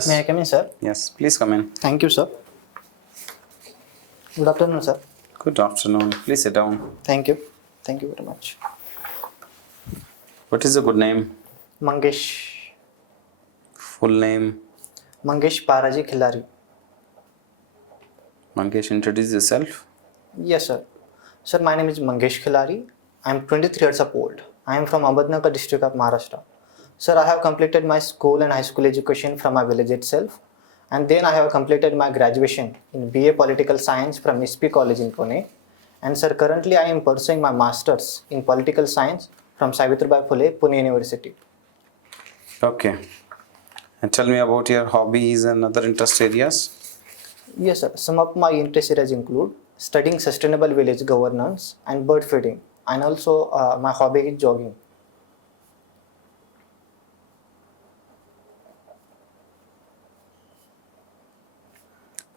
Yes. May I come in, sir? Yes, please come in. Thank you, sir. Good afternoon, sir. Good afternoon. Please sit down. Thank you. Thank you very much. What is the good name? Mangesh. Full name? Mangesh Khilari. Mangesh, introduce yourself. Yes, sir. Sir, my name is Mangesh Khilari. I am 23 years of old. I am from Ahmednagar district of Maharashtra. Sir, I have completed my school and high school education from my village itself. And then I have completed my graduation in BA Political Science from SP College in Pune. And sir, currently I am pursuing my Masters in Political Science from Savitribai Phule, Pune University. Okay. And tell me about your hobbies and other interest areas. Yes, sir. Some of my interest areas include studying sustainable village governance and bird feeding. And also my hobby is jogging.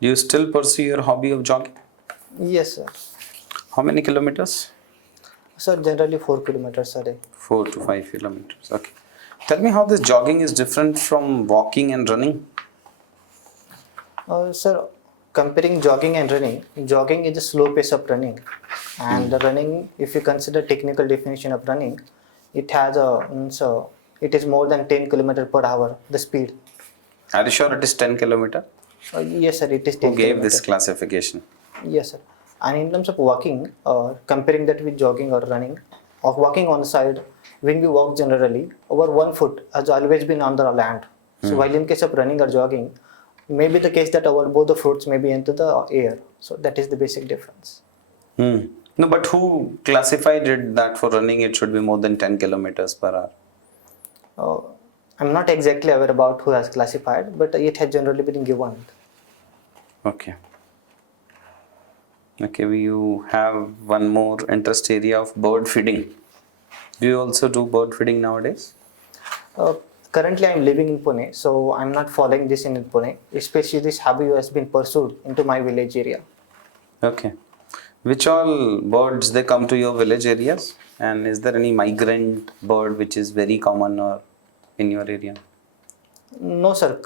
Do you still pursue your hobby of jogging? Yes, sir. How many kilometers? Sir, generally 4 kilometers a day. 4 to 5 kilometers. Okay. Tell me how this jogging is different from walking and running. Sir, comparing jogging and running, jogging is a slow pace of running. And the running, if you consider technical definition of running, it has it is more than 10 kilometers per hour, the speed. Are you sure it is 10 kilometer? Yes, sir, it is 10 Who gave kilometers. this classification? Yes, sir. And in terms of walking, comparing that with jogging or running, or walking on the side, when we walk generally, our 1 foot has always been on the land. So while in case of running or jogging, may be the case that our both the foots may be into the air. So that is the basic difference. No, but who classified it that for running it should be more than 10 kilometers per hour? I'm not exactly aware about who has classified, but it has generally been given. Okay. Okay, you have one more interest area of bird feeding. Do you also do bird feeding nowadays? Currently, I'm living in Pune, so I'm not following this in Pune. Especially this hobby has been pursued into my village area. Okay. Which all birds they come to your village areas? And is there any migrant bird which is very common or in your area? No, sir.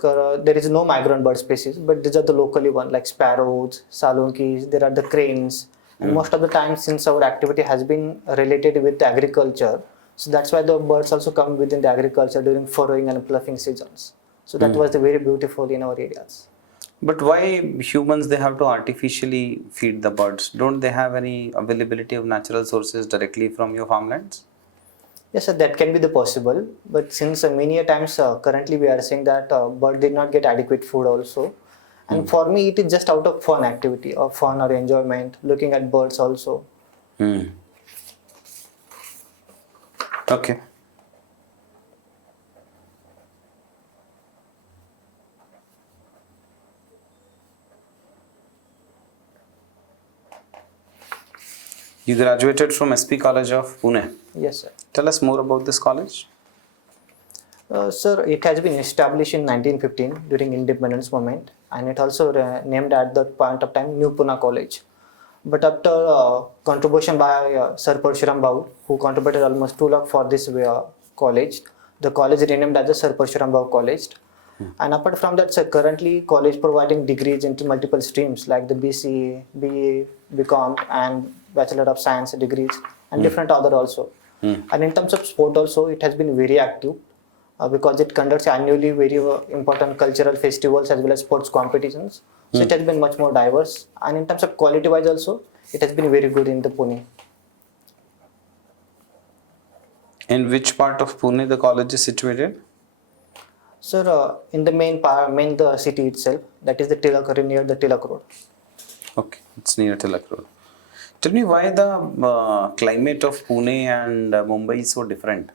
There is no migrant bird species, but these are the locally one like sparrows, salunkis. There are the cranes, and most of the time, since our activity has been related with agriculture, so that's why the birds also come within the agriculture during furrowing and ploughing seasons. So that was the very beautiful in our areas. But why humans they have to artificially feed the birds? Don't they have any availability of natural sources directly from your farmlands? Yes, sir, that can be the possible. But since many a times currently we are saying that bird did not get adequate food also. And for me, it is just out of fun activity or fun or enjoyment, looking at birds also. Okay. You graduated from SP College of Pune. Yes, sir. Tell us more about this college. Sir, it has been established in 1915 during independence movement, and it also named at that point of time New Pune College. But after contribution by Sir Parshuram Bhau, who contributed almost 2 lakh for this college, the college renamed as the Sir Parshuram Bhau College. And apart from that, sir, currently college providing degrees into multiple streams like the BC, BA, BCom, and Bachelor of Science degrees, and different other also. And in terms of sport also, it has been very active. Because it conducts annually very important cultural festivals as well as sports competitions. So it has been much more diverse. And in terms of quality wise also, it has been very good in the Pune. In which part of Pune the college is situated? Sir, in the main the city itself, that is the Tilak, near the Tilak Road. Okay, it's near Tilak Road. Tell me why the climate of Pune and Mumbai is so different?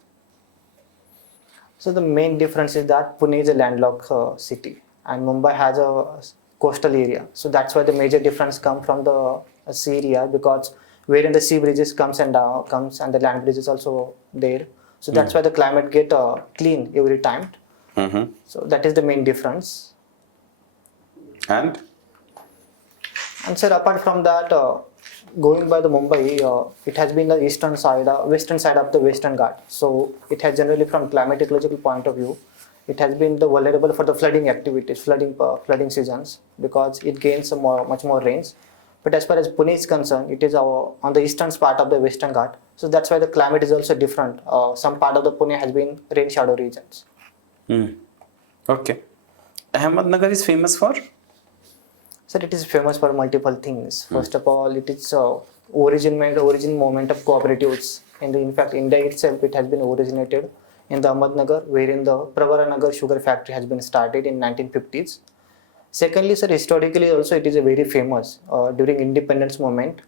So the main difference is that Pune is a landlocked city and Mumbai has a coastal area. So that's why the major difference comes from the sea area, because wherein the sea bridges comes and the land bridges also there. So that's why the climate get clean every time. So that is the main difference. And sir, apart from that, going by the Mumbai, it has been the eastern side, western side of the Western Ghat. So it has generally from climatological point of view, it has been the vulnerable for the flooding activities, flooding seasons, because it gains much more rains. But as far as Pune is concerned, it is on the eastern part of the Western Ghat, so that's why the climate is also different. Some part of the Pune has been rain shadow regions. Okay. Ahmednagar is famous for? Sir, it is famous for multiple things. First of all, it is origin moment of cooperatives. In fact, India itself, it has been originated in the Ahmednagar, wherein the Pravaranagar sugar factory has been started in 1950s. Secondly, sir, historically also it is a very famous during independence movement.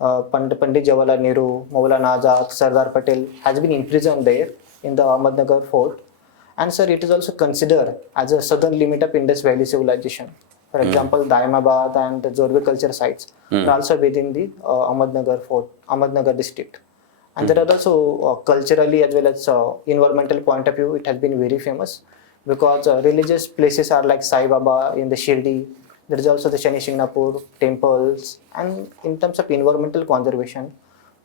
Pandit Jawaharlal Nehru, Maulana Azad, Sardar Patel has been imprisoned there in the Ahmednagar fort. And sir, it is also considered as a southern limit of Indus Valley civilization. For example, Daimabad and the Jorwe culture sites are also within the Ahmednagar fort, Ahmednagar district. And there are also culturally as well as environmental point of view, it has been very famous because religious places are like Sai Baba in the Shirdi. There is also the Shani Shingnapur temples, and in terms of environmental conservation,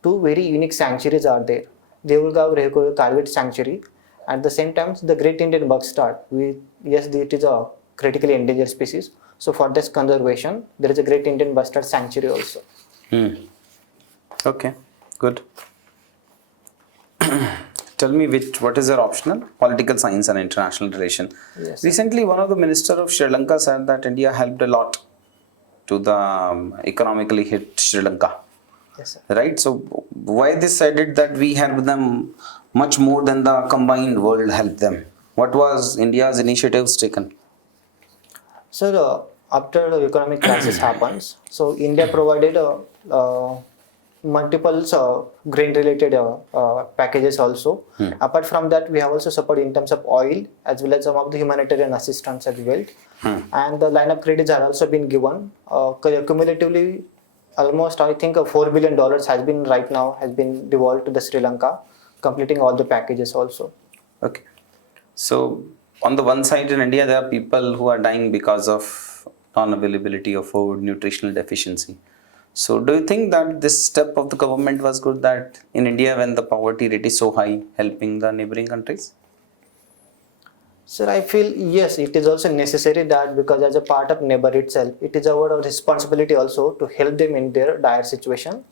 two very unique sanctuaries are there. Devulgaon Rehkur Karvet Sanctuary. At the same time, the Great Indian Bustard. Yes, it is a critically endangered species. So for this conservation, there is a Great Indian Bustard Sanctuary also. Okay, good. Tell me what is your optional? Political science and international relation. Yes. Recently, one of the minister of Sri Lanka said that India helped a lot to the economically hit Sri Lanka. Yes, sir. Right? So why they said it that we helped them much more than the combined world helped them? What was India's initiatives taken? So after the economic crisis happens, so India provided multiple grain-related packages also. Apart from that, we have also supported in terms of oil as well as some of the humanitarian assistance as well. And the line of credits are also been given. Cumulatively, almost I think $4 billion has been devolved to the Sri Lanka, completing all the packages also. Okay. So on the one side in India, there are people who are dying because of non-availability of food, nutritional deficiency. So do you think that this step of the government was good, that in India when the poverty rate is so high, helping the neighboring countries? Sir, I feel yes, it is also necessary that because as a part of neighbor itself, it is our responsibility also to help them in their dire situation.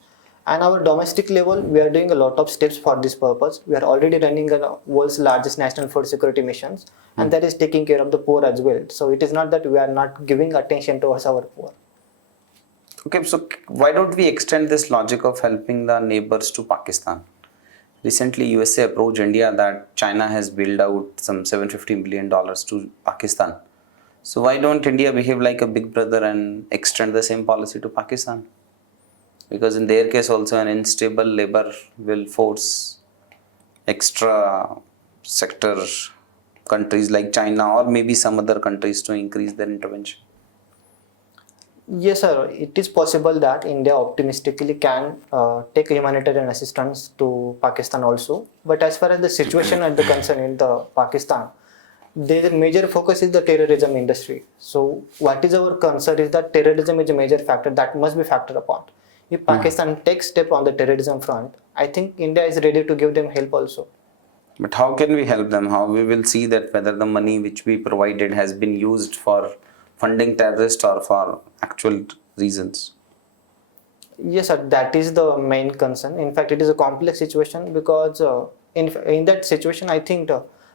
And our domestic level, we are doing a lot of steps for this purpose. We are already running the world's largest national food security missions, and that is taking care of the poor as well. So it is not that we are not giving attention towards our poor. Okay, so why don't we extend this logic of helping the neighbors to Pakistan? Recently, USA approached India that China has billed out some $750 million to Pakistan. So why don't India behave like a big brother and extend the same policy to Pakistan? Because in their case also an unstable labor will force extra sector countries like China or maybe some other countries to increase their intervention. Yes, sir. It is possible that India optimistically can take humanitarian assistance to Pakistan also. But as far as the situation and the concern in the Pakistan, the major focus is the terrorism industry. So what is our concern is that terrorism is a major factor that must be factored upon. If Pakistan takes step on the terrorism front, I think India is ready to give them help also. But how can we help them? How we will see that whether the money which we provided has been used for funding terrorists or for actual reasons? Yes, sir, that is the main concern. In fact, it is a complex situation because in that situation, I think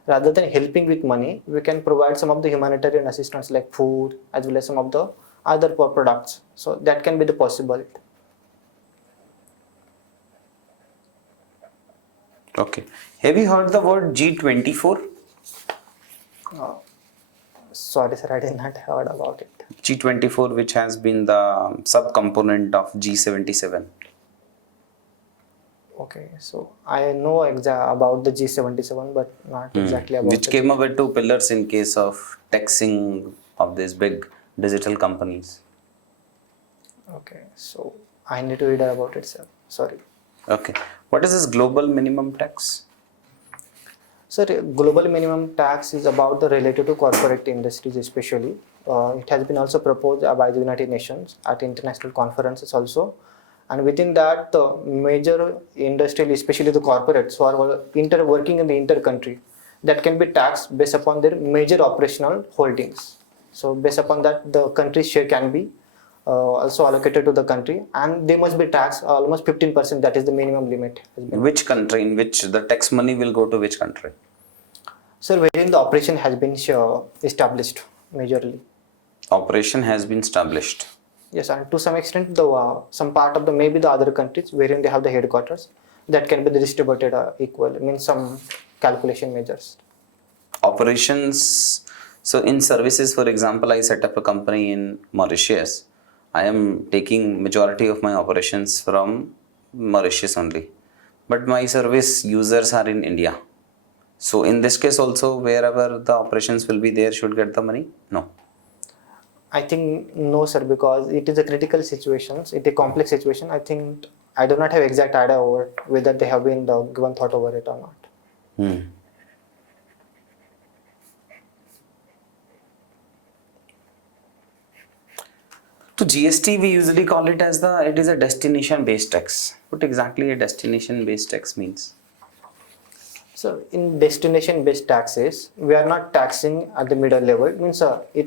rather than helping with money, we can provide some of the humanitarian assistance like food as well as some of the other products. So that can be the possibility. Okay. Have you heard the word G24? Sorry, sir, I did not heard about it. G24, which has been the subcomponent of G77. Okay, so I know about the G77, but not exactly about Which came up with two pillars in case of taxing of these big digital companies. Okay, so I need to read about it, sir. Sorry. Okay. What is this global minimum tax? Sir, global minimum tax is about the related to corporate industries especially. It has been also proposed by the United Nations at international conferences also. And within that, the major industrial, especially the corporates who are working in the inter-country, that can be taxed based upon their major operational holdings. So based upon that, the country's share can be also allocated to the country, and they must be taxed almost 15%. That is the minimum limit. Which country, in which the tax money will go to which country? So wherein the operation has been established majorly. Operation has been established. Yes, and to some extent, the some part of the maybe the other countries wherein they have the headquarters, that can be distributed equal. Means some calculation measures. Operations. So in services, for example, I set up a company in Mauritius. I am taking majority of my operations from Mauritius only, but my service users are in India. So in this case also, wherever the operations will be there should get the money? No. I think no, sir, because it is a critical situation. It is a complex situation. I think I do not have exact idea over whether they have been given thought over it or not. Hmm. So GST, we usually call it as it is a destination based tax. What exactly a destination based tax means? So in destination based taxes, we are not taxing at the middle level. It means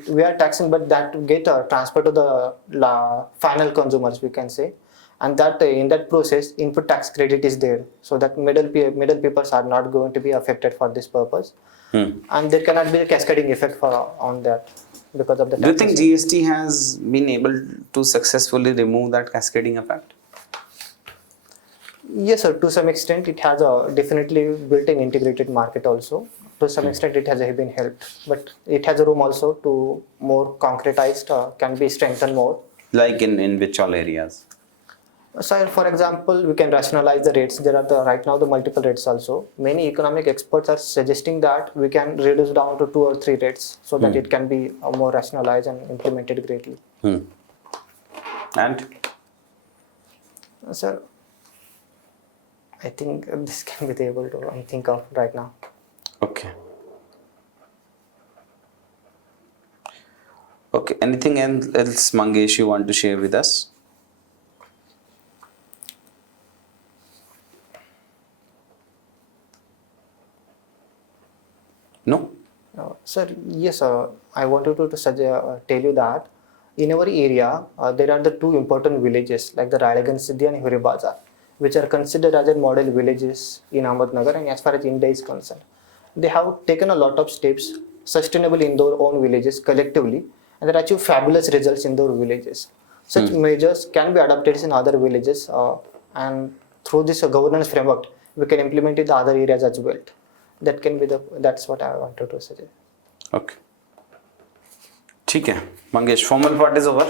we are taxing, but that get transferred to the final consumers, we can say, and that in that process, input tax credit is there, so that middle peoples are not going to be affected for this purpose, and there cannot be a cascading effect on that because of the. Do you think GST has been able to successfully remove that cascading effect? Yes, sir. To some extent, it has definitely built an integrated market also. To some extent, it has been helped, but it has a room also to more concretized, can be strengthened more. Like in which all areas? So, for example, we can rationalize the rates. There are right now the multiple rates also. Many economic experts are suggesting that we can reduce down to 2 or 3 rates so that it can be more rationalized and implemented greatly. And? Sir, I think this can be able to think of right now. Okay. Okay. Anything else, Mangesh, you want to share with us? No? Sir, yes, I wanted to tell you that in our area, there are the 2 important villages like the Railagan Siddhi and Huri Bazar, which are considered as a model villages in Ahmednagar, and as far as India is concerned. They have taken a lot of steps sustainably in their own villages collectively, and they achieve fabulous results in their villages. Such measures can be adopted in other villages, and through this governance framework, we can implement it in the other areas as well. That's what I wanted to suggest. Okay. ठीक है, Mangesh, formal part is over.